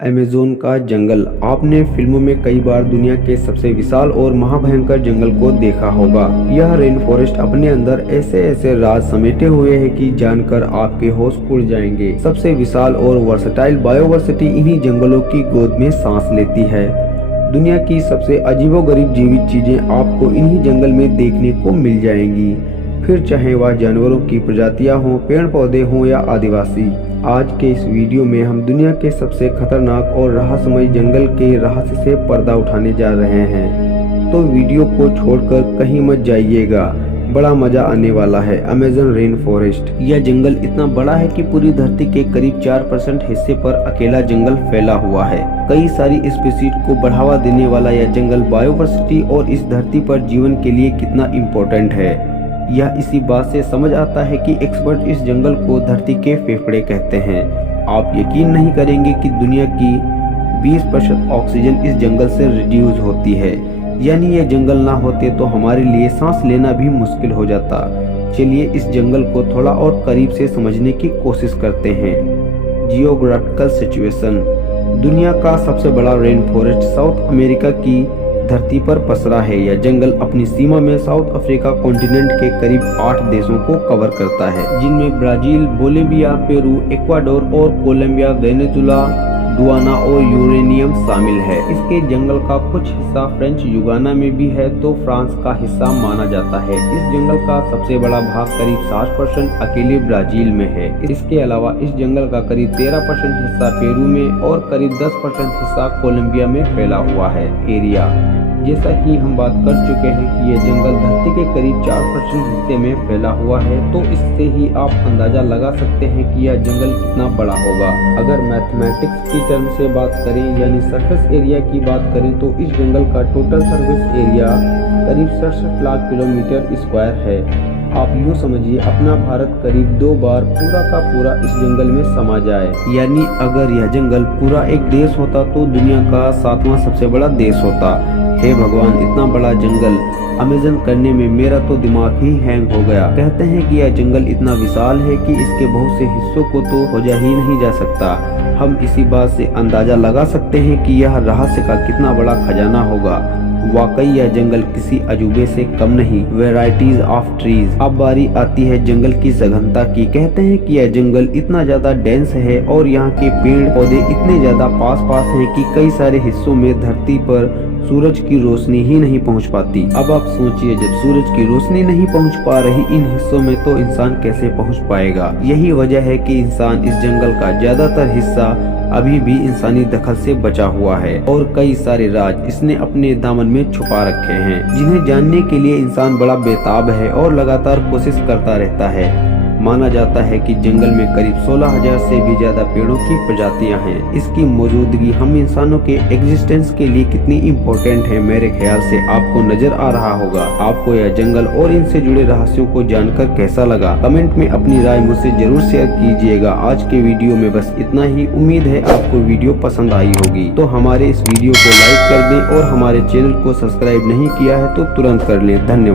Amazon का जंगल। आपने फिल्मों में कई बार दुनिया के सबसे विशाल और महाभयंकर जंगल को देखा होगा। यह रेन फॉरेस्ट अपने अंदर ऐसे ऐसे राज समेटे हुए है कि जानकर आपके होश उड़ जाएंगे। सबसे विशाल और वर्सटाइल बायोवर्सिटी इन्हीं जंगलों की गोद में सांस लेती है। दुनिया की सबसे अजीबोगरीब जीवित चीजें आपको इन्हीं जंगल में देखने को मिल जाएंगी, फिर चाहे वह जानवरों की प्रजातियां हों, पेड़ पौधे हों या आदिवासी। आज के इस वीडियो में हम दुनिया के सबसे खतरनाक और रहस्यमय जंगल के रहस्य से पर्दा उठाने जा रहे हैं, तो वीडियो को छोड़कर कहीं मत जाइएगा, बड़ा मजा आने वाला है। Amazon rain forest. यह जंगल इतना बड़ा है कि पूरी धरती के करीब 4% हिस्से पर अकेला जंगल फैला हुआ है। कई सारी स्पीशीज को बढ़ावा देने वाला यह जंगल बायोवर्सिटी और इस धरती पर जीवन के लिए कितना इम्पोर्टेंट है, यह इसी बात से समझ आता है कि एक्सपर्ट इस जंगल को धरती के फेफड़े कहते हैं। आप यकीन नहीं करेंगे कि दुनिया की 20% ऑक्सीजन इस जंगल से रिड्यूस होती है, यानी ये जंगल ना होते तो हमारे लिए सांस लेना भी मुश्किल हो जाता। चलिए इस जंगल को थोड़ा और करीब से समझने की कोशिश करते हैं। Geographical situation. दुनिया का सबसे बड़ा रेन फॉरेस्ट साउथ अमेरिका की धरती पर पसरा है। यह जंगल अपनी सीमा में साउथ अफ्रीका कॉन्टिनेंट के करीब 8 देशों को कवर करता है, जिनमें ब्राजील, बोलिविया, पेरू, इक्वाडोर और कोलंबिया, वेनेजुला, गुयाना और यूरेनियम शामिल है। इसके जंगल का कुछ हिस्सा फ्रेंच युगाना में भी है, तो फ्रांस का हिस्सा माना जाता है। इस जंगल का सबसे बड़ा भाग करीब 60% अकेले ब्राजील में है। इसके अलावा इस जंगल का करीब 13% हिस्सा पेरू में और करीब 10% हिस्सा कोलंबिया में फैला हुआ है। एरिया। जैसा कि हम बात कर चुके हैं कि यह जंगल धरती के करीब 4% हिस्से में फैला हुआ है, तो इससे ही आप अंदाजा लगा सकते हैं कि यह जंगल कितना बड़ा होगा। अगर मैथमेटिक्स की टर्म से बात करें, यानी सरफेस एरिया की बात करें, तो इस जंगल का टोटल सरफेस एरिया करीब 67 लाख किलोमीटर स्क्वायर है। आप यूँ समझिए, अपना भारत करीब 2 बार पूरा का पूरा इस जंगल में समा जाए। यानी अगर यह जंगल पूरा एक देश होता तो दुनिया का 7वां सबसे बड़ा देश होता। हे भगवान, इतना बड़ा जंगल अमेज़न करने में मेरा तो दिमाग ही हैंग हो गया। कहते हैं कि यह जंगल इतना विशाल है कि इसके बहुत से हिस्सों को तो खोजा ही नहीं जा सकता। हम इसी बात से अंदाजा लगा सकते हैं कि यह रहस्य का कितना बड़ा खजाना होगा। वाकई यह जंगल किसी अजूबे से कम नहीं। Varieties of trees. अब बारी आती है जंगल की सघनता की। कहते हैं कि यह जंगल इतना ज्यादा डेंस है और यहाँ के पेड़ पौधे इतने ज्यादा पास पास हैं कि कई सारे हिस्सों में धरती पर सूरज की रोशनी ही नहीं पहुंच पाती। अब आप सोचिए, जब सूरज की रोशनी नहीं पहुंच पा रही इन हिस्सों में, तो इंसान कैसे पहुंच पाएगा। यही वजह है कि इंसान इस जंगल का ज्यादातर हिस्सा अभी भी इंसानी दखल से बचा हुआ है और कई सारे राज इसने अपने दामन में छुपा रखे हैं, जिन्हें जानने के लिए इंसान बड़ा बेताब है और लगातार कोशिश करता रहता है। माना जाता है कि जंगल में करीब 16,000 से भी ज्यादा पेड़ों की प्रजातियां हैं। इसकी मौजूदगी हम इंसानों के एग्जिस्टेंस के लिए कितनी इम्पोर्टेंट है, मेरे ख्याल से आपको नजर आ रहा होगा। आपको यह जंगल और इनसे जुड़े रहस्यों को जानकर कैसा लगा, कमेंट में अपनी राय मुझसे जरूर शेयर कीजिएगा। आज के वीडियो में बस इतना ही। उम्मीद है आपको वीडियो पसंद आई होगी, तो हमारे इस वीडियो को लाइक कर दें और हमारे चैनल को सब्सक्राइब नहीं किया है तो तुरंत कर लें। धन्यवाद।